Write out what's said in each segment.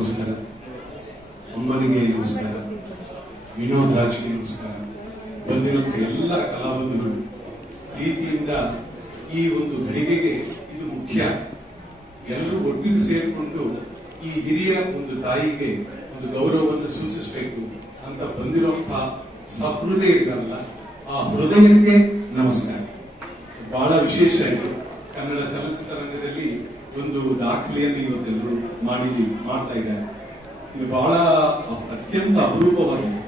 ನಮಸ್ಕಾರ, ಅಮ್ಮನಿಗೆ ನಮಸ್ಕಾರ, ವಿನೋದ್ ರಾಜ್ಗೆ ನಮಸ್ಕಾರ, ಬಂದಿರುವಂತ ಎಲ್ಲ ಕಲಾಬಂಧುಗಳು. ಪ್ರೀತಿಯಿಂದ ಈ ಒಂದು ಘಳಿಗೆಗೆ ಇದು ಮುಖ್ಯ. ಎಲ್ಲರೂ ಒಟ್ಟಿಗೆ ಸೇರಿಕೊಂಡು ಈ ಹಿರಿಯ ಒಂದು ತಾಯಿಗೆ ಒಂದು ಗೌರವವನ್ನು ಸೂಚಿಸಬೇಕು ಅಂತ ಬಂದಿರುವಂತಹ ಸಹೃದಯ ಇರಲ್ಲ, ಆ ಹೃದಯಕ್ಕೆ ನಮಸ್ಕಾರ. ಬಹಳ ವಿಶೇಷ ಇದು. ಕನ್ನಡ ಚಲನಚಿತ್ರ ರಂಗದಲ್ಲಿ ಒಂದು ದಾಖಲೆಯನ್ನು ಇವತ್ತೆಲ್ಲರೂ ಮಾಡ್ತಾ ಇದ್ದಾರೆ. ಇದು ಬಹಳ ಅತ್ಯಂತ ಅಪರೂಪವಾಗಿದೆ.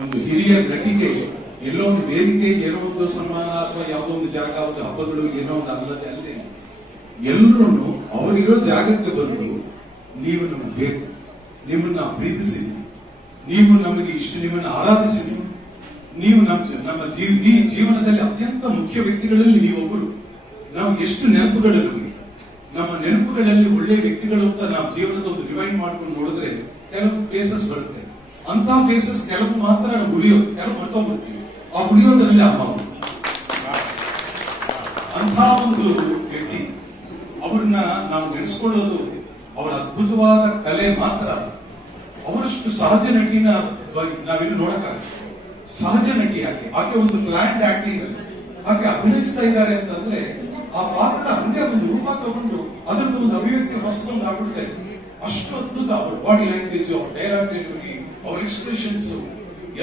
ಒಂದು ಹಿರಿಯ ನಟಿಗೆ ಎಲ್ಲೋ ಒಂದು ವೇದಿಕೆ, ಏನೋ ಒಂದು ಸನ್ಮಾನ ಅಥವಾ ಯಾವುದೋ ಒಂದು ಜಾಗ, ಒಂದು ಹಬ್ಬಗಳು ಏನೋ ಒಂದು ಅಲ್ಲದೆ ಎಲ್ಲರೂ ಅವರಿರೋ ಜಾಗಕ್ಕೆ ಬಂದು ನೀವು ನಮಗೆ ಬೇಕು, ನಿಮ್ಮನ್ನ ಪ್ರೀತಿಸಿದ್ವಿ, ನೀವು ನಮಗೆ ಇಷ್ಟು ನಿಮ್ಮನ್ನು ಆರಾಧಿಸಿದ್ವಿ, ನೀವು ನಮ್ಮ ಜೀವನದಲ್ಲಿ ಅತ್ಯಂತ ಮುಖ್ಯ ವ್ಯಕ್ತಿಗಳಲ್ಲಿ ನೀವೊಬ್ಬರು. ನಾವು ಎಷ್ಟು ನೆನಪುಗಳು ನಮಗೆ, ನಮ್ಮ ನೆನಪುಗಳಲ್ಲಿ ಒಳ್ಳೆ ವ್ಯಕ್ತಿಗಳು ಅಂತ ನಾವು ಜೀವನದ ಒಂದು ರಿವೈಂಡ್ ಮಾಡ್ಕೊಂಡು ನೋಡಿದ್ರೆ ಕೆಲವು ಫೇಸಸ್ ಬರುತ್ತೆ. ಅಂತ ಫೇಸಸ್ ಕೆಲವು ಮಾತ್ರ ನಾವು ಉಳಿಯೋದು, ಕೆಲವು ಮರ್ತೋಗ್ಬಿಡ್ತೀವಿ. ಆ ಉಳಿಯೋದ್ರಲ್ಲಿ ಅಮ್ಮ ಅಂತ ಒಂದು ವ್ಯಕ್ತಿ. ಅವ್ರನ್ನ ನಾವು ನೆನೆಸ್ಕೊಳ್ಳೋದು ಅವರ ಅದ್ಭುತವಾದ ಕಲೆ ಮಾತ್ರ. ಅವರಷ್ಟು ಸಹಜ ನಟಿನ ನಾವಿನ್ನು ನೋಡಕ್ಕಾಗಲ್ಲ. ಸಹಜ ನಟಿ ಆಕೆ ಒಂದು ಪ್ಲಾಂಟ್ ಆಕ್ಟಿಂಗ್ ಅಲ್ಲಿ ಆಕೆ ಅಭಿನಯಿಸ್ತಾ ಇದ್ದಾರೆ ಅಂತಂದ್ರೆ ಆ ಪಾತ್ರ ಹಂಗೆ ಒಂದು ರೂಪ ತಗೊಂಡು ಅದರದ್ದು ಒಂದು ಅಭಿವ್ಯಕ್ತಿ ಹೊಸದೊಂದು ಆಗ್ಬಿಡ್ತಾ ಇದೆ. ಅಷ್ಟು ಅದ್ಭುತ. ಅವ್ರ ಬಾಡಿ ಲ್ಯಾಂಗ್ವೇಜ್, ಅವ್ರ ಡೈಲಾಗ್ ಡೆಲಿವರಿ, ಅವ್ರ ಎಕ್ಸ್ಪ್ರೆಷನ್ಸ್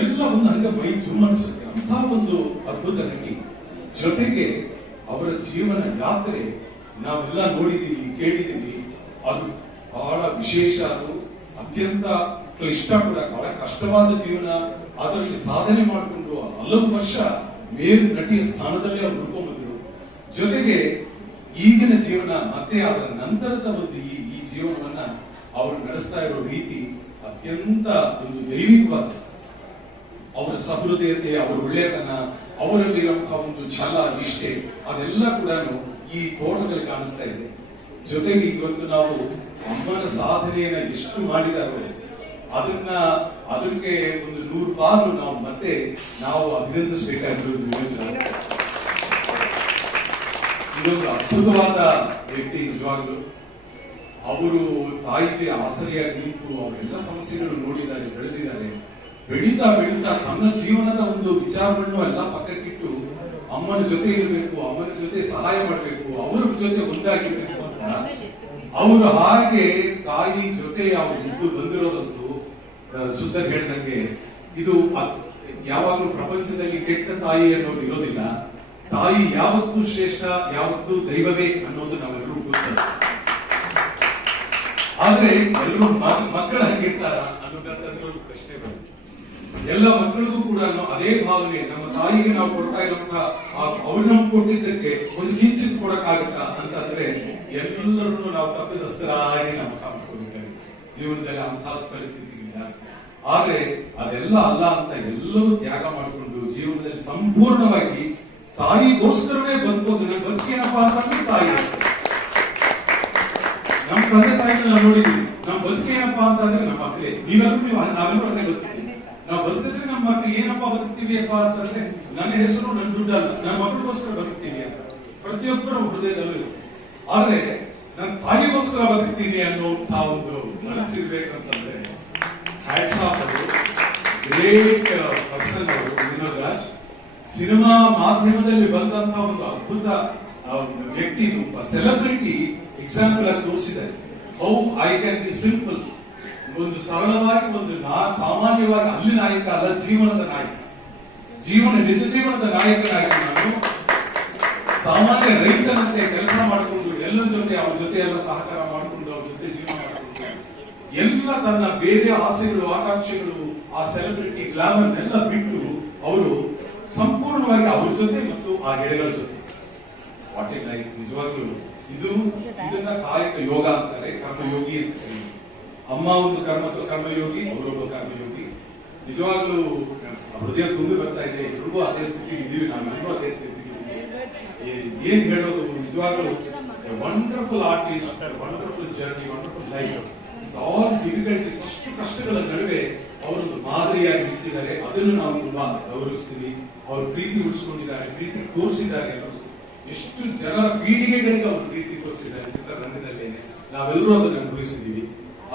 ಎಲ್ಲ ಒಂದು ಹಂಗೆ ಮೈ ಜುಮ್ಮನಿಸುತ್ತೆ. ಅಂತ ಒಂದು ಅದ್ಭುತ ನಟಿ. ಜೊತೆಗೆ ಅವರ ಜೀವನ ಯಾತ್ರೆ ನಾವೆಲ್ಲ ನೋಡಿದೀವಿ, ಕೇಳಿದೀವಿ. ಅದು ಬಹಳ ವಿಶೇಷ. ಅದು ಅತ್ಯಂತ ಕ್ಲಿಷ್ಟ ಕೂಡ, ಬಹಳ ಕಷ್ಟವಾದ ಜೀವನ. ಅದರಲ್ಲಿ ಸಾಧನೆ ಮಾಡಿಕೊಂಡು ಹಲವು ವರ್ಷ ಮೇರು ನಟಿಯ ಸ್ಥಾನದಲ್ಲೇ ಅವ್ರು ಹುಡ್ಕೊಂಡ್ಬಂದರು. ಜೊತೆಗೆ ಈಗಿನ ಜೀವನ ಮತ್ತೆ ಅದರ ನಂತರದ ಒಂದು ಈ ಜೀವನವನ್ನ ಅವರು ನಡೆಸ್ತಾ ಇರೋ ರೀತಿ ಅತ್ಯಂತ ಒಂದು ದೈವಿಕವಾದ. ಅವರ ಸಹೃದಯತೆ, ಅವರ ಒಳ್ಳೆಯತನ, ಅವರಲ್ಲಿರುವಂತಹ ಒಂದು ಛಲ, ನಿಷ್ಠೆ ಅದೆಲ್ಲ ಕೂಡ ಈ ತೋಟದಲ್ಲಿ ಕಾಣಿಸ್ತಾ ಇದೆ. ಜೊತೆಗೆ ಇವತ್ತು ನಾವು ಅಮ್ಮನ ಸಾಧನೆಯನ್ನ ಎಷ್ಟು ಮಾಡಿದಾರೋ ಅದಕ್ಕೆ ಒಂದು 100 ಪಾಲು ನಾವು ಅಭಿನಂದಿಸಬೇಕಾಗಿರೋದು. ಇದೊಂದು ಅದ್ಭುತವಾದ ವ್ಯಕ್ತಿ ನಿಜವಾಗ್ಲು. ಅವರು ತಾಯಿಗೆ ಆಸರೆಯಾಗಿ ನಿಂತು ಅವರೆಲ್ಲ ಸಮಸ್ಯೆಗಳು ನೋಡಿದ್ದಾರೆ, ಬೆಳೆದಿದ್ದಾರೆ. ಬೆಳೀತಾ ತನ್ನ ಜೀವನದ ಒಂದು ವಿಚಾರಗಳನ್ನು ಎಲ್ಲ ಪಕ್ಕಕ್ಕಿಟ್ಟು ಅಮ್ಮನ ಜೊತೆ ಇರಬೇಕು, ಅಮ್ಮನ ಜೊತೆ ಸಹಾಯ ಮಾಡಬೇಕು, ಅವರ ಜೊತೆ ಒಂದಾಗಿರ್ಬೇಕು ಅಂತ ಅವರು ಹಾಗೆ ತಾಯಿ ಜೊತೆ ಅವರು ಇದ್ದು ಬಂದಿರೋದಂತೂ ಸುಂದರ್ ಹೇಳ್ದಂಗೆ ಇದು ಯಾವಾಗಲೂ ಪ್ರಪಂಚದಲ್ಲಿ ಕೆಟ್ಟ ತಾಯಿ ಅನ್ನೋದು ಇರೋದಿಲ್ಲ. ತಾಯಿ ಯಾವತ್ತೂ ಶ್ರೇಷ್ಠ, ಯಾವತ್ತೂ ದೈವವೇ ಅನ್ನೋದು ನಾವೆಲ್ಲರೂ ಗೊತ್ತಲ್ಲ. ಆದ್ರೆ ಎಲ್ಲರೂ ಮಕ್ಕಳಾಗಿರ್ತಾರ ಅನ್ನೋದಂತ ಪ್ರಶ್ನೆ ಬಂತು. ಎಲ್ಲ ಮಕ್ಕಳಿಗೂ ಕೂಡ ಅದೇ ಭಾವನೆ, ನಮ್ಮ ತಾಯಿಗೆ ನಾವು ಕೊಡ್ತಾ ಇರುವಂತಹ ಅವ್ರು ನಮ್ಗೆ ಕೊಟ್ಟಿದ್ದಕ್ಕೆ ಒಂದು ಕಿಂಚಿತ್ ಕೊಡಕ್ಕಾಗತ್ತಾ ಅಂತಂದ್ರೆ ಎಲ್ಲರನ್ನು ನಾವು ತಪ್ಪಿದಸ್ತರಾಗಿ ನಾವು ಕಾಣ್ಕೊಂಡಿದ್ದೇವೆ. ಜೀವನದಲ್ಲಿ ಅಂತಹ ಪರಿಸ್ಥಿತಿ ಜಾಸ್ತಿ. ಆದ್ರೆ ಅದೆಲ್ಲ ಅಲ್ಲ ಅಂತ ಎಲ್ಲವೂ ತ್ಯಾಗ ಮಾಡಿಕೊಂಡು ಜೀವನದಲ್ಲಿ ಸಂಪೂರ್ಣವಾಗಿ ತಾಯಿಗೋಸ್ಕರವೇ ಬದುಕೋದು. ನನ್ನ ಬದುಕೇನಪ್ಪ ಅಂತಂದ್ರೆ ತಾಯಿಗೋಸ್ಕರ. ನಮ್ಮ ತಂದೆ ತಾಯಿನ ನಾವು ನೋಡಿದ್ವಿ. ನಮ್ಮ ಬದುಕೇನಪ್ಪ ಅಂತಂದ್ರೆ ನಮ್ಮ ಮಕ್ಕಳೇ. ನಾವೆಲ್ಲರೂ ಅದೇ ಬದುಕ್ತೀವಿ. ನಾವು ಬದುಕಿದ್ರೆ ನಮ್ಮ ಮಕ್ಕಳು ಏನಪ್ಪಾ ಬದುಕ್ತೀವಿಯಪ್ಪ ಅಂತಂದ್ರೆ ನನ್ನ ಹೆಸರು ನನ್ನ ದುಡ್ಡಲ್ಲ, ನನ್ನ ಮಕ್ಕಳಿಗೋಸ್ಕರ ಬದುಕ್ತೀವಿ ಅಂತ ಪ್ರತಿಯೊಬ್ಬರ ಹೃದಯದಲ್ಲೂ. ಆದ್ರೆ ನನ್ನ ತಾಯಿಗೋಸ್ಕರ ಬದುಕ್ತೀನಿ ಅನ್ನೋಂಥ ಒಂದು ಮನಸ್ಸಿರ್ಬೇಕಂತಂದ್ರೆ ಹ್ಯಾಟ್ಸ್ ಆಫ್. ಅವರು ಗ್ರೇಟ್ ಪರ್ಸನ್. ಅವರು ವಿನೋದ್ ರಾಜ್ ಸಿನಿಮಾ ಮಾಧ್ಯಮದಲ್ಲಿ ಬಂದಂತಹ ಒಂದು ಅದ್ಭುತ ವ್ಯಕ್ತಿ, ಸೆಲೆಬ್ರಿಟಿ ಎಕ್ಸಾಂಪಲ್ ಆಗಿ ತೋರಿಸಿದ್ದಾರೆ. How I can be simple. ಒಂದು ಸರಳವಾಗಿ ಒಂದು ಸಾಮಾನ್ಯವಾಗಿ ಅಲ್ಲಿ ನಾಯಕ ಅಲ್ಲ, ಜೀವನದ ನಾಯಕ, ನಿಜ ಜೀವನದ ನಾಯಕನಾಗಿ ನಾನು ಸಾಮಾನ್ಯ ರೈತನಂತೆ ಕೆಲಸ ಮಾಡಿಕೊಂಡು ಎಲ್ಲರ ಜೊತೆ ಅವ್ರ ಜೊತೆ ಎಲ್ಲ ಸಹಕಾರ ಮಾಡಿಕೊಂಡು ಅವ್ರ ಜೊತೆ ಜೀವನ ಮಾಡಿಕೊಂಡು ಎಲ್ಲ ತನ್ನ ಬೇರೆ ಆಸೆಗಳು, ಆಕಾಂಕ್ಷೆಗಳು, ಆ ಸೆಲೆಬ್ರಿಟಿ ಗ್ಲಾಮರ್ ಎಲ್ಲ ಬಿಟ್ಟು ಅವರು ಸಂಪೂರ್ಣವಾಗಿ ಅವ್ರ ಜೊತೆ ಮತ್ತು ಆ ಗೆಳೆಗಳ ಜೊತೆ ವಾಟ್ ಎ ಲೈಫ್. ನಿಜವಾಗ್ಲೂ ಇದನ್ನ ಕಾಯಕ ಯೋಗ ಅಂತಾರೆ, ಕರ್ಮಯೋಗಿ ಅಂತಾರೆ. ಅಮ್ಮ ಒಂದು ಕರ್ಮಯೋಗಿ, ಅವರೊಬ್ಬ ಕರ್ಮಯೋಗಿ. ನಿಜವಾಗ್ಲೂ ಹೃದಯ ತುಂಬಿ ಬರ್ತಾ ಇದೆ. ಎಲ್ರಿಗೂ ಅದೇ ಸ್ಥಿತಿ ಇದೀವಿ, ನಾವೆಲ್ಲರೂ ಅದೇ ಸ್ಥಿತಿ. ಏನ್ ಹೇಳೋದು, ನಿಜವಾಗ್ಲೂ wonderful artist, wonderful journey, wonderful life. All difficulties, ಅಷ್ಟು ಕಷ್ಟಗಳ ನಡುವೆ ಅವರೊಂದು ಮಾದರಿಯಾಗಿ ನಿಂತಿದ್ದಾರೆ. ಅದನ್ನು ನಾವು ತುಂಬಾ ಗೌರವಿಸ್ತೀವಿ. ಅವರು ಪ್ರೀತಿ ಉಳಿಸ್ಕೊಂಡಿದ್ದಾರೆ, ಪ್ರೀತಿ ತೋರಿಸಿದ್ದಾರೆ. ಎಷ್ಟು ಜನರ ಪೀಳಿಗೆಗಳಿಗೆ ಅವರು ಪ್ರೀತಿ ತೋರಿಸಿದ್ದಾರೆ ಚಿತ್ರರಂಗದಲ್ಲೇನೆ. ನಾವೆಲ್ಲರೂ ಅದನ್ನು ಅನುಭವಿಸಿದ್ದೀವಿ.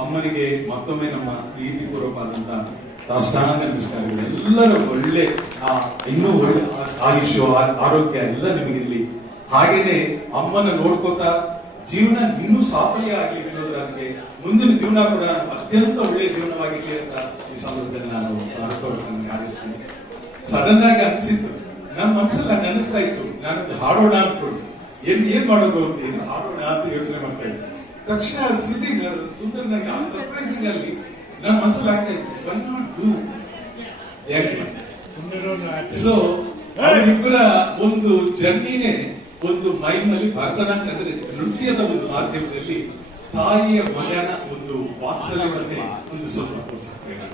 ಅಮ್ಮನಿಗೆ ಮತ್ತೊಮ್ಮೆ ನಮ್ಮ ಪ್ರೀತಿಪೂರ್ವಕವಾದಂತಹ ಸಾಷ್ಟಾಂಗ ನಮಸ್ಕಾರಗಳು. ಎಲ್ಲರೂ ಒಳ್ಳೆ ಇನ್ನೂ ಒಳ್ಳೆ ಆಯುಷ್ ಆರೋಗ್ಯ ಎಲ್ಲ ನಿಮಗಿರ್ಲಿ. ಹಾಗೇನೆ ಅಮ್ಮನ ನೋಡ್ಕೋತಾ ಜೀವನ ಇನ್ನೂ ಸಾಫಲ್ಯ ಆಗಲಿ ವಿನೋದರಾಜ್ಗೆ. ಮುಂದಿನ ಜೀವನ ಕೂಡ ಅತ್ಯಂತ ಒಳ್ಳೆಯ ಜೀವನವಾಗಿರ್ಲಿ ಅಂತ ಈ ಸಂದರ್ಭದಲ್ಲಿ ನಾನು ನನಗೆ ಹಾರೈಸ್ತೀನಿ. ಸಡನ್ ಆಗಿ ಅನಿಸಿತ್ತು, ನಮ್ಮ ಮನಸ್ಸಲ್ಲಿ ಹಂಗ ಅನಿಸ್ತಾ ಇತ್ತು, ನಾನು ಹಾಡೋಣ ಅನ್ಕೊಂಡು ಏನ್ ಮಾಡೋದು ಅಂತ ಏನು ಹಾಡೋಣ ಅಂತ ಯೋಚನೆ ಮಾಡ್ತಾ ಇದ್ದೆ. ತಕ್ಷಣ ಸುದ್ದಿ ಸುಂದರ್ ನನಗೆ ಸರ್ಪ್ರೈಸಿಂಗ್ ಅಲ್ಲಿ ನನ್ನ ಮನಸ್ಸಲ್ಲಿ ಆಗ್ತಾ ಇತ್ತು, ವೈ ನಾಟ್ ಡೂ ಸೊ ಅವರಿಬ್ಬರ ಒಂದು ಜರ್ನಿನೇ ಒಂದು ಮೈಮಲ್ಲಿ ಭರತನಾಟ್ಯ ಅಂದ್ರೆ ನೃತ್ಯದ ಒಂದು ಮಾಧ್ಯಮದಲ್ಲಿ ತಾಯಿಯ ಮಗನ ಒಂದು ವಾತ್ಸಲ್ಯವನ್ನೇ ಒಂದು ಸ್ವಲ್ಪ ತೋರಿಸುತ್ತೇನೆ.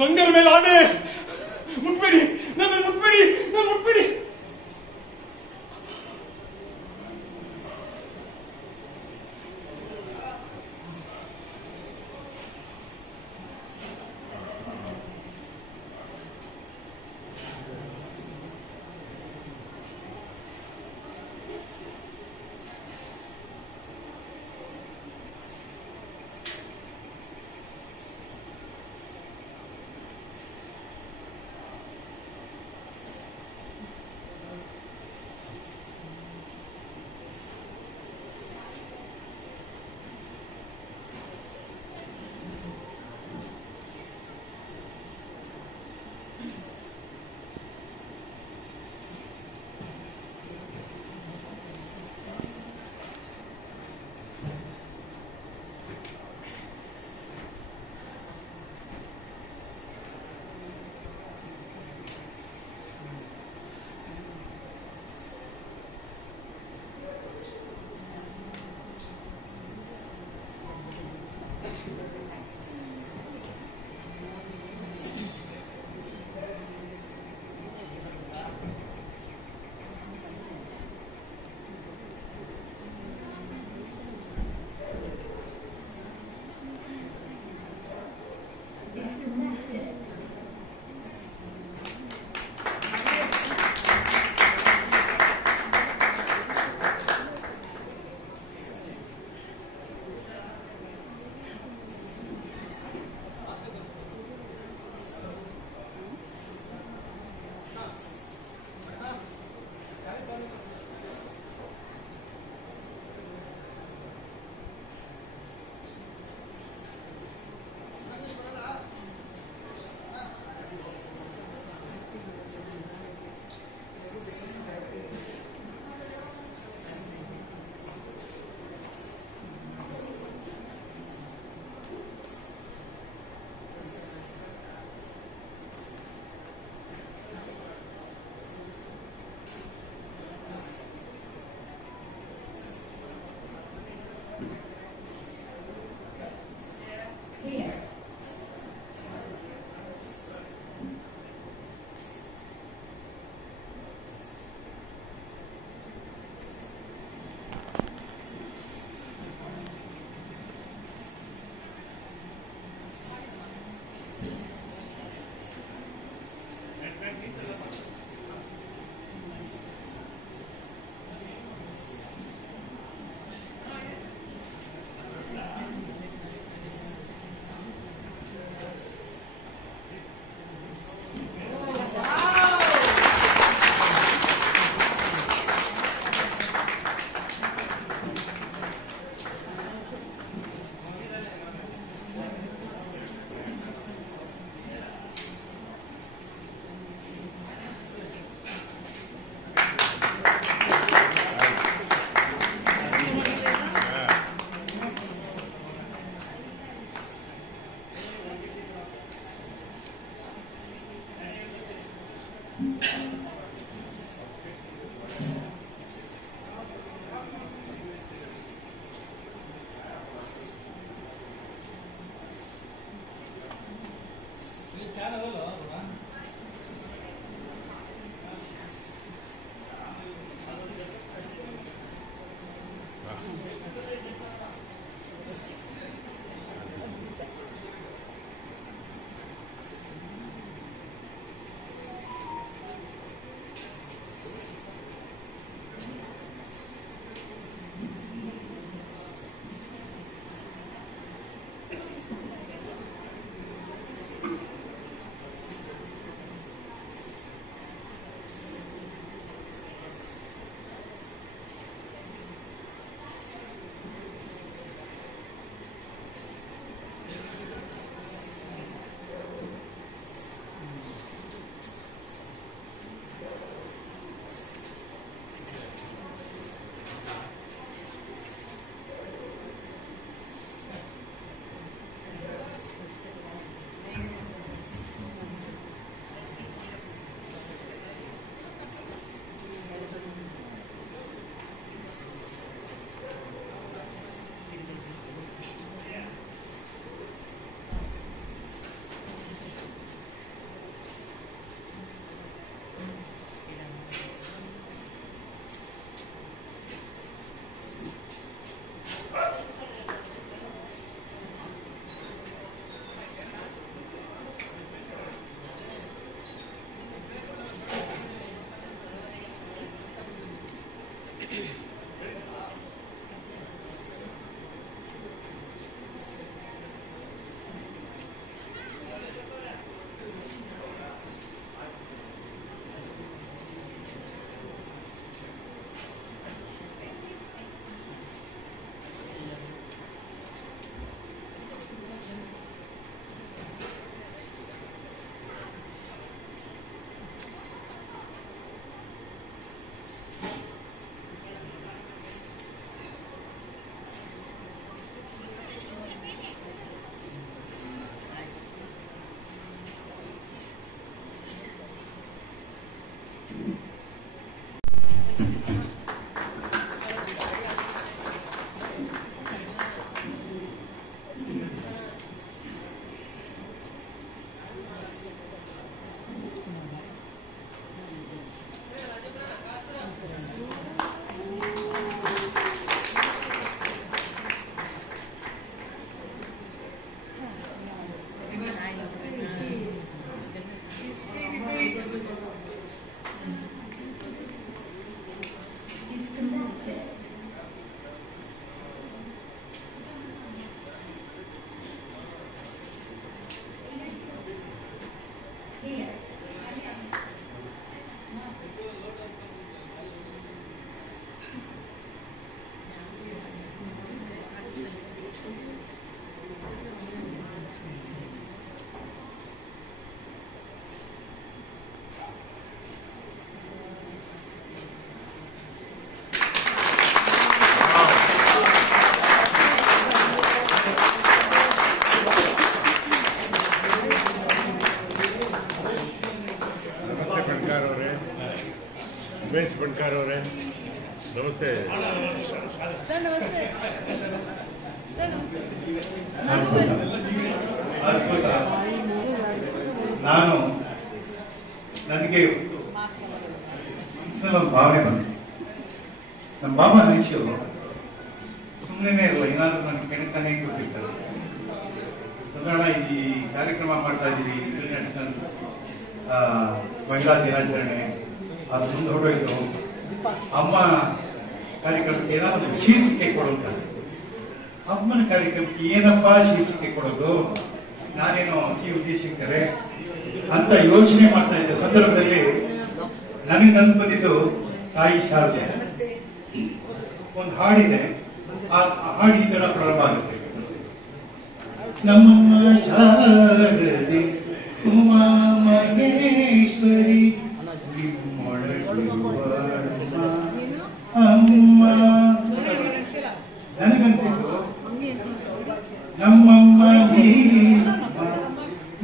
ರಂಗನ ಮೇಲೆ ಆನೆ, ಮುಟ್ಬೇಡಿ, ನನ್ನ ಮುಟ್ಬೇಡಿ, ನನ್ನ ಮುಟ್ಬೇಡಿ. उमेश बनकार ಅವರೇ ನಮಸ್ತೆ ಸರ್ ನಮಸ್ತೆ ಸರ್ ಅದ್ಭುತ. ನಾನು ನನಗೆ ಒಂದು ಭಾವನೆ ಬಂತು. ನಮ್ಮ ಬಾಬಾ ಹರೀಶ್ ಅವರು ಸುಮ್ಮನೆ ಇರಲ್ಲ, ಏನಾದರೂ ನನಗೆ ಕೆಣಕನೇ ಕೊಟ್ಟಿರ್ತಾರೆ. ಸುಧಾರಣ ಈ ಕಾರ್ಯಕ್ರಮ ಮಾಡ್ತಾ ಇದ್ದೀವಿ, ಇಂಟರ್ನ್ಯಾಷನಲ್ ಮಹಿಳಾ ದಿನಾಚರಣೆ, ಅದು ಮುಂದೆ ಹೊರಟೋಯ್ತು. ಅಮ್ಮ ಕಾರ್ಯಕ್ರಮಕ್ಕೆ ಏನಾದರೂ ಶೀರ್ಷಿಕೆ ಕೊಡುವಂತಾರೆ. ಅಮ್ಮನ ಕಾರ್ಯಕ್ರಮಕ್ಕೆ ಏನಪ್ಪಾ ಶೀರ್ಷಿಕೆ ಕೊಡೋದು, ನಾನೇನೋ ಉದ್ದೇಶಿಸಿದರೆ ಅಂತ ಯೋಚನೆ ಮಾಡ್ತಾ ಇದ್ದ ಸಂದರ್ಭದಲ್ಲಿ ನನಗೆ ಬಂದಿದ್ದು ತಾಯಿ ಶಾರದೆ. ಒಂದು ಹಾಡಿದೆ, ಆ ಹಾಡು ಈ ತರ ಪ್ರಾರಂಭ ಆಗುತ್ತೆ. ನಮ್ಮಮ್ಮ ಶಾರದೆ ಉಮಾ ಮಹೇಶ್ವರಿ ಅಮ್ಮ. ನನಗನ್ಸಿದ್ದು ನಮ್ಮಮ್ಮ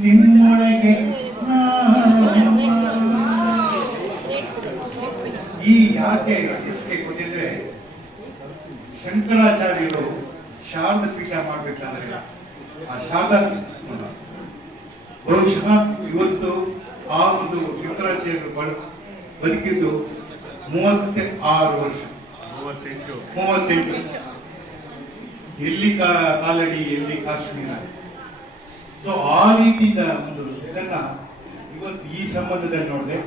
ನಿಮ್ಮೊಳಗೆ ಯಾಕೆ ಎಷ್ಟೇ ಕೊಟ್ಟಿದ್ರೆ ಶಂಕರಾಚಾರ್ಯರು ಶಾರದಾ ಪೀಠ ಮಾಡ್ಬೇಕಾದ್ರೆ ಆ ಶಾರದಾ ಬಹುಶಃ ಇವತ್ತು ಆ ಒಂದು ಶಂಕರಾಚಾರ್ಯರು ಬದುಕಿದ್ದು 36 ವರ್ಷ, 38. ಎಲ್ಲಿ ಕಾಲಡಿ, ಎಲ್ಲಿ ಕಾಶ್ಮೀರ. ಸೊ ಆ ರೀತಿಯಿಂದ ಒಂದು ಇದನ್ನ ಇವತ್ತು ಈ ಸಂಬಂಧದಲ್ಲಿ ನೋಡಿದೆ.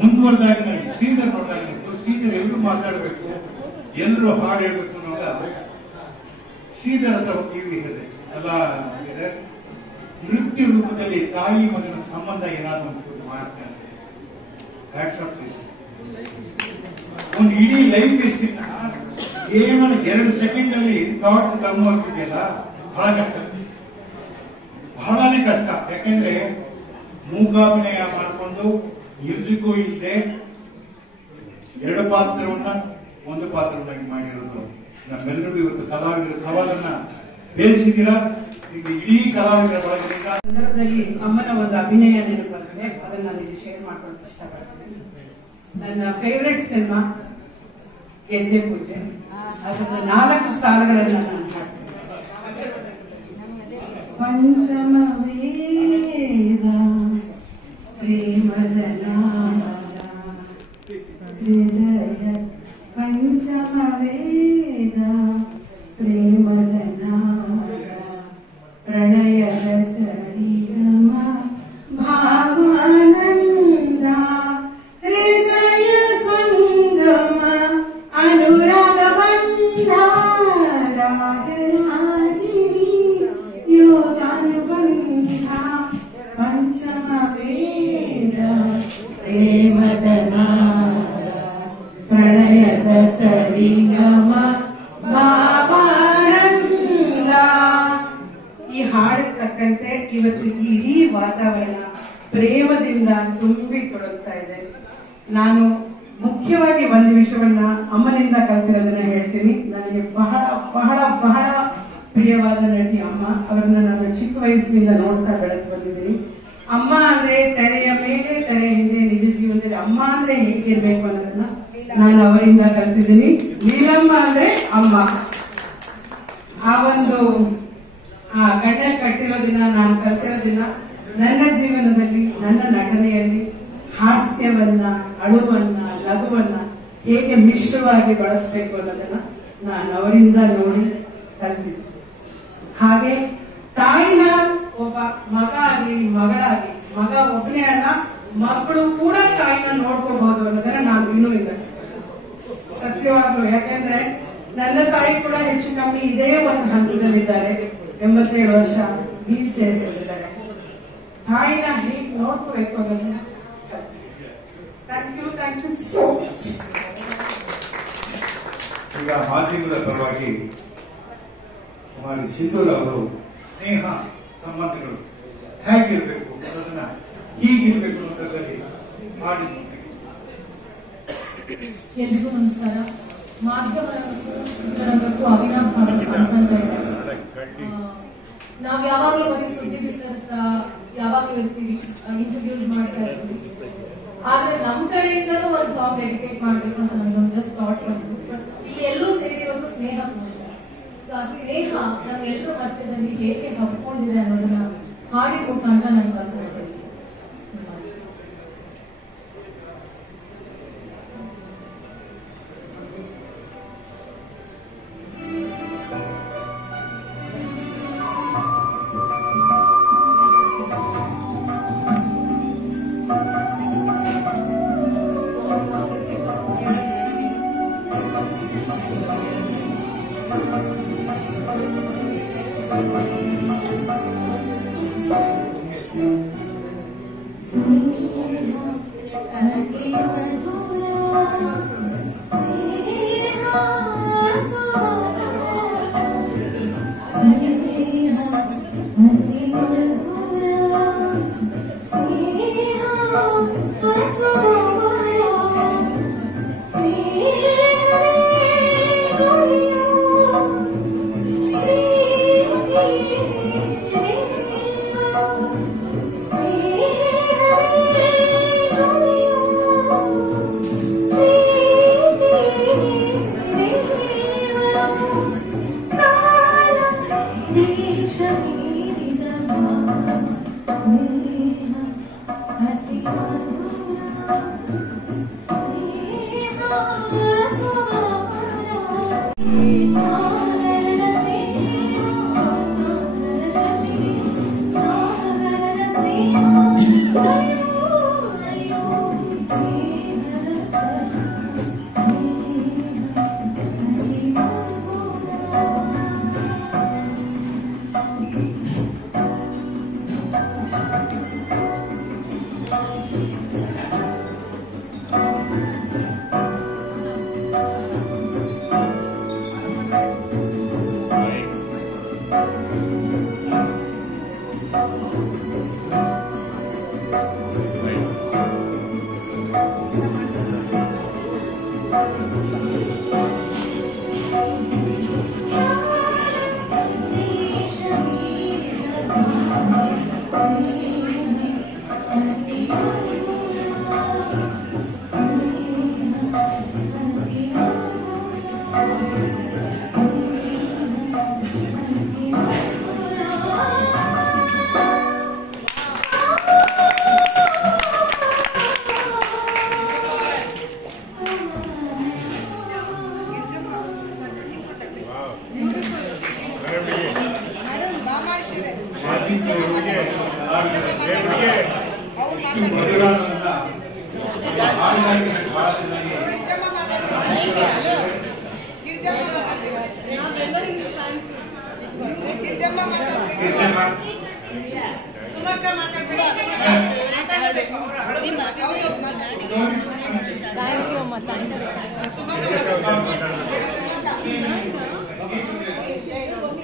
ಮುಂದುವರೆದಾಗ ನನಗೆ ಶ್ರೀಧರ್ ನೋಡಿದಾಗ ಶ್ರೀಧರ್ ಎಲ್ಲರೂ ಮಾತಾಡಬೇಕು, ಎಲ್ಲರೂ ಹಾಡು ಹೇಳ್ಬೇಕು ಅನ್ನೋದಾಗ ಶ್ರೀಧರ್ ಹತ್ರ ಕಿವಿ ಇದೆ ಎಲ್ಲ ಇದೆ. ನೃತ್ಯ ರೂಪದಲ್ಲಿ ತಾಯಿ ಮಗನ ಸಂಬಂಧ ಏನಾದ್ರು ಮಾಡ್ತಾರೆ. ಒಂದು ಇಡೀ ಲೈಫ್ ಎಷ್ಟಿಲ್ಲ, ಕೇವಲ 2 ಸೆಕೆಂಡ್ ಅಲ್ಲಿ ಥಾಟ್ ಕಮ್ಮಿ ಆಗ್ತಿದೆಯಲ್ಲ, ಬಹಳ ಕಷ್ಟ, ಬಹಳನೇ ಕಷ್ಟ. ಯಾಕೆಂದ್ರೆ ಮೂಕಾಭಿನಯ ಮಾಡಿಕೊಂಡು ಇರ್ಲಿಕ್ಕೂ ಇಲ್ಲದೆ 2 ಪಾತ್ರವನ್ನ 1 ಪಾತ್ರವನ್ನಾಗಿ ಮಾಡಿರೋದು ನಮ್ಮೆಲ್ಲರಿಗೂ ಇವತ್ತು ಕಲಾವಿದರ ಸವಾಲನ್ನ ಬೇಯಿಸಿದ್ದೀರಾ. ಈಗ ಇಡೀ ಕಲಾವಿದರ ಬಳಗದಿಂದ ಸಂದರ್ಭದಲ್ಲಿ ಅಮ್ಮನ ಒಂದು ಅಭಿನಯ ನೆನಪಾಗಿದೆ, ಅದನ್ನ ನಾನು ಶೇರ್ ಮಾಡ್ಕೊಳ್ಳೋಕೆ ಇಷ್ಟಪಡ್ತೀನಿ. ನನ್ನ ಫೇವ್ರೆಟ್ ಸಿನಿಮಾ ಗೆಜ್ಜೆ ಪೂಜೆ, ಅದರ 4 ಸಾಲುಗಳನ್ನ ನಾನು ಹಾಡ್ತೀನಿ. ಪಂಚಮ ವೇದ ಪ್ರೇಮದ ನಾದ ಹೃದಯ, ಪಂಚಮ ವೇದ ಪ್ರೇಮದ ನಾದ ಪ್ರಣಯದ ಸರಿಗಮ ಭಾವಾನಂದ ಹೃದಯ ಸಂಗಮ ಅನುರಾಗ ಬಂಧ ರಾಗರಾಗಿಣಿ ಯೋಗಾನುಬಂಧ ಪಂಚಮ ವೇದ ಪ್ರೇಮದ ನಾದ ಪ್ರಣಯದ ಸರಿಗಮ ಭಾವಾನಂದ. ಈ ಹಾಡಿಗೆ ತಕ್ಕಂತೆ ಇವತ್ತು ಇಡೀ ವಾತಾವರಣ ಪ್ರೇಮದಿಂದ ತುಂಬಿಕೊಡುತ್ತಾ ಇದೆ. ನಾನು ಮುಖ್ಯವಾಗಿ ಒಂದು ವಿಷಯವನ್ನ ಅಮ್ಮನಿಂದ ಕಲ್ತಿರೋದನ್ನ ಹೇಳ್ತೀನಿ. ನನಗೆ ಬಹಳ ಬಹಳ ಬಹಳ ಪ್ರಿಯವಾದ ನಟಿ ಅಮ್ಮ. ಅವರನ್ನ ನಾನು ಚಿಕ್ಕ ವಯಸ್ಸಿನಿಂದ ನೋಡ್ತಾ ಬೆಳೆದು ಬಂದಿದ್ದೀನಿ. ಅಮ್ಮ ಅಂದ್ರೆ ತೆರೆಯ ಮೇಲೆ ತೆರೆ ಹಿಂದೆ ನಿಜ ಜೀವನದಲ್ಲಿ ಅಮ್ಮ ಅಂದ್ರೆ ಹೇಗಿರ್ಬೇಕು ಅನ್ನೋದನ್ನ ನಾನು ಅವರಿಂದ ಕಲ್ತಿದ್ದೀನಿ. ನೀಲಮ್ಮ ಅಂದ್ರೆ ಅಮ್ಮ. ಆ ಒಂದು ಗಣ್ಣಲ್ಲಿ ಕಟ್ಟಿರೋ ದಿನ, ನಾನು ಕಲ್ತಿರೋ ದಿನ, ನನ್ನ ಜೀವನದಲ್ಲಿ ನನ್ನ ನಟನೆಯಲ್ಲಿ ಹಾಸ್ಯವನ್ನ, ಅಳುವನ್ನ, ಲಘುವನ್ನ ಹೇಗೆ ಮಿಶ್ರವಾಗಿ ಬಳಸಬೇಕು ಅನ್ನೋದನ್ನ ನಾನು ಅವರಿಂದ ನೋಡಿ ಕಲ್ತಿದ್ದೆ. ಹಾಗೆ ತಾಯಿನ ಒಬ್ಬ ಮಗ ಆಗಲಿ ಮಗಳಾಗಿ, ಮಗ ಒಬ್ಬನೇ ಅಲ್ಲ ಮಕ್ಕಳು ಕೂಡ ತಾಯಿನ ನೋಡ್ಕೋಬಹುದು ಅನ್ನೋದನ್ನ ನಾನು ಇನ್ನೂ ಇಲ್ಲ ಸತ್ಯವಾಗ್ಲು. ಯಾಕೆಂದ್ರೆ ನನ್ನ ತಾಯಿ ಕೂಡ ಹೆಚ್ಚು ಕಮ್ಮಿ ಇದೇ ಒಂದು ಹಂತದಲ್ಲಿದ್ದಾರೆ. 87 ವರ್ಷ ವೀಲ್ ಚೇರ್ ಇದ್ದಾರೆ. ತಾಯಿನ ಹೇಗೆ ನೋಡ್ಕೋಬೇಕು ಅನ್ನೋದನ್ನ ಥ್ಯಾಂಕ್ ಯು ಸೋ ಮಚ್. ಈಗ ಮಾಧ್ಯಮದ ಪರವಾಗಿ ಕುಮಾರಿ ಸಿಂಧೂರ್ ಅವರು ಸ್ನೇಹ ಸಂಬಂಧಗಳು ಹೇಗಿರ್ಬೇಕು ಅನ್ನೋದನ್ನ ಹೀಗಿರ್ಬೇಕು ಅನ್ನೋದ್ರಲ್ಲಿ ಮಾಡಿ. ಎಲ್ರಿಗೂ ನಮಸ್ಕಾರ. ಮಾಧ್ಯಮ ರಂಗಕ್ಕೂ ಅವಿನಾಭಾವ ಸಂಬಂಧ ಇದೆ. ನಾವ್ ಯಾವಾಗ್ಲೂ ಬರೀ ಸುದ್ದಿ ಬಿತ್ತರಿಸ್ತಾ ಯಾವಾಗ್ಲೂ ಇರ್ತೀವಿ, ಇಂಟರ್ವ್ಯೂಸ್ ಮಾಡ್ತಾ ಇರ್ತೀವಿ. ಆದ್ರೆ ನಮ್ ಕಡೆಯಿಂದಲೂ ಒಂದು ಸಾಂಗ್ ಡೆಡಿಕೇಟ್ ಮಾಡ್ಬೇಕು ಅಂತ ನಮ್ಗೊಂದು ಜಸ್ಟ್ ಥಾಟ್ ಬಂತು. ಇಲ್ಲಿ ಎಲ್ಲರೂ ಸೇರಿರೋದು ಸ್ನೇಹಕ್ಕೋಸ್ಕರ. ಸೊ ಆ ಸ್ನೇಹ ನಮ್ಮೆಲ್ಲರೂ ಮಧ್ಯದಲ್ಲಿ ಹೇಗೆ ಹಬ್ಕೊಂಡಿದೆ ಅನ್ನೋದನ್ನ ಹಾಡಿನ ಮುಖಾಂತರ ನಮ್ಗೆ ಬಸವಪಡಿಸಿ.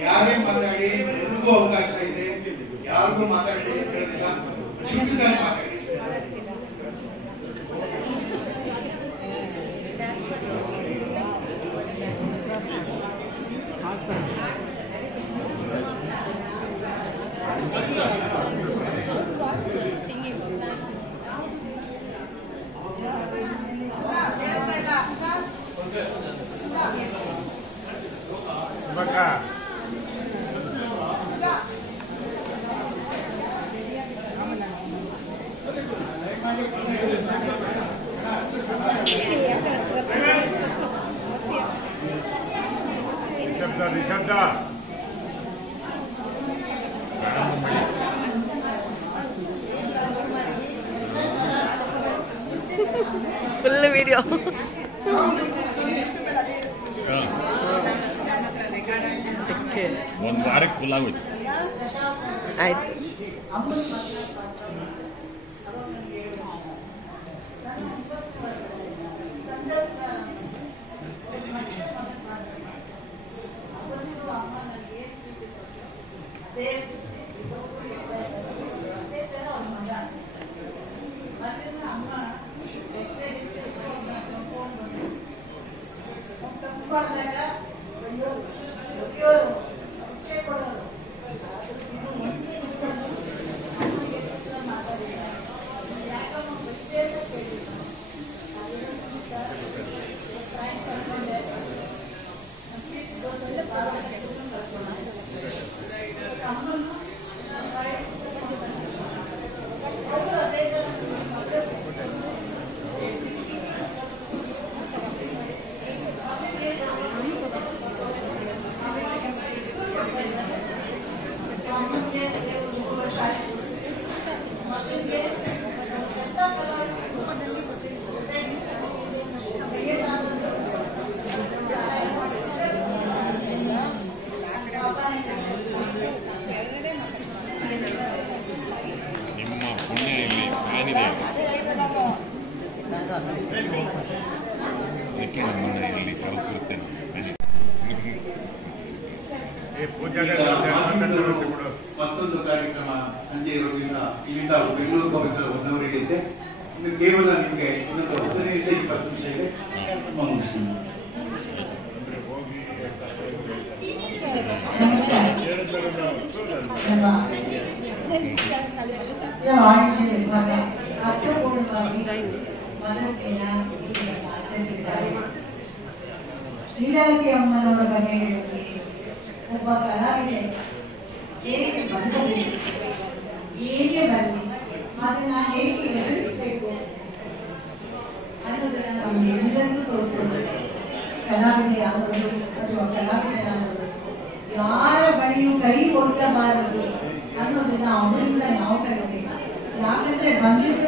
ಯಾರೇ ಮಾತಾಡಿ ಎಲ್ರಿಗೂ ಅವಕಾಶ ಇದೆ, ಯಾರಿಗೂ ಮಾತಾಡಿ ಕೇಳೋದಿಲ್ಲ, ಚಿಕ್ಕದಾಗಿ ಮಾತಾಡಿ. ಫುಲ್ ವಿಡಿಯೋ ಒಂದು ವಾರಕ್ಕೆ ಫುಲ್ ಆಗೋಯ್ತು. ಆಯ್ತು. ನಿಮ್ಮ ಪುಣ್ಯ ಇಲ್ಲಿ ಫ್ಯಾನ್ ಇದೆ, ಅದಕ್ಕೆ ನಮ್ಮನ್ನು ಇಲ್ಲಿ ಕರೆದಿರ್ತೇನೆ. ಮತ್ತೊಂದು ಕಾರ್ಯಕ್ರಮ ಸಂಜೆ ಇರೋದ್ರಿಂದ ಇಲ್ಲಿಂದ ಬೆಂಗಳೂರು ಹೋಗಬೇಕಾದ 1 ಅವರಿಗೆ ಇದೆ. ಇನ್ನು ಕೇವಲ ನಿಮಗೆ ಇನ್ನೊಂದು 15 20 ನಿಮಿಷ ಇದೆ, ಮುಗಿಸ್ತೀನಿ. ಶ್ರೀಲಂಕೆ ಅಮ್ಮನವರ ಬಗ್ಗೆ ಹೇಳಿ, ಒಬ್ಬ ಕಲಾವಿದೆ ಹೇಗೆ ಬಂದಲ್ಲಿ ಹೇಗೆ ಬರಲಿ, ಅದನ್ನ ಹೇಗೆ ಎದುರಿಸಬೇಕು, ಆಗೋದು ಅಥವಾ ಕಲಾವಿದರಾಗೋದು ಯಾರ ಬಳಿಯೂ ಕೈ ಕೊಡಬಾರದು ಅನ್ನೋದನ್ನ ಅವರಿಂದ ನಾವು ಕಲಿತೀವಿ. ಯಾಕಂದ್ರೆ ಬಂದಿದ್ದ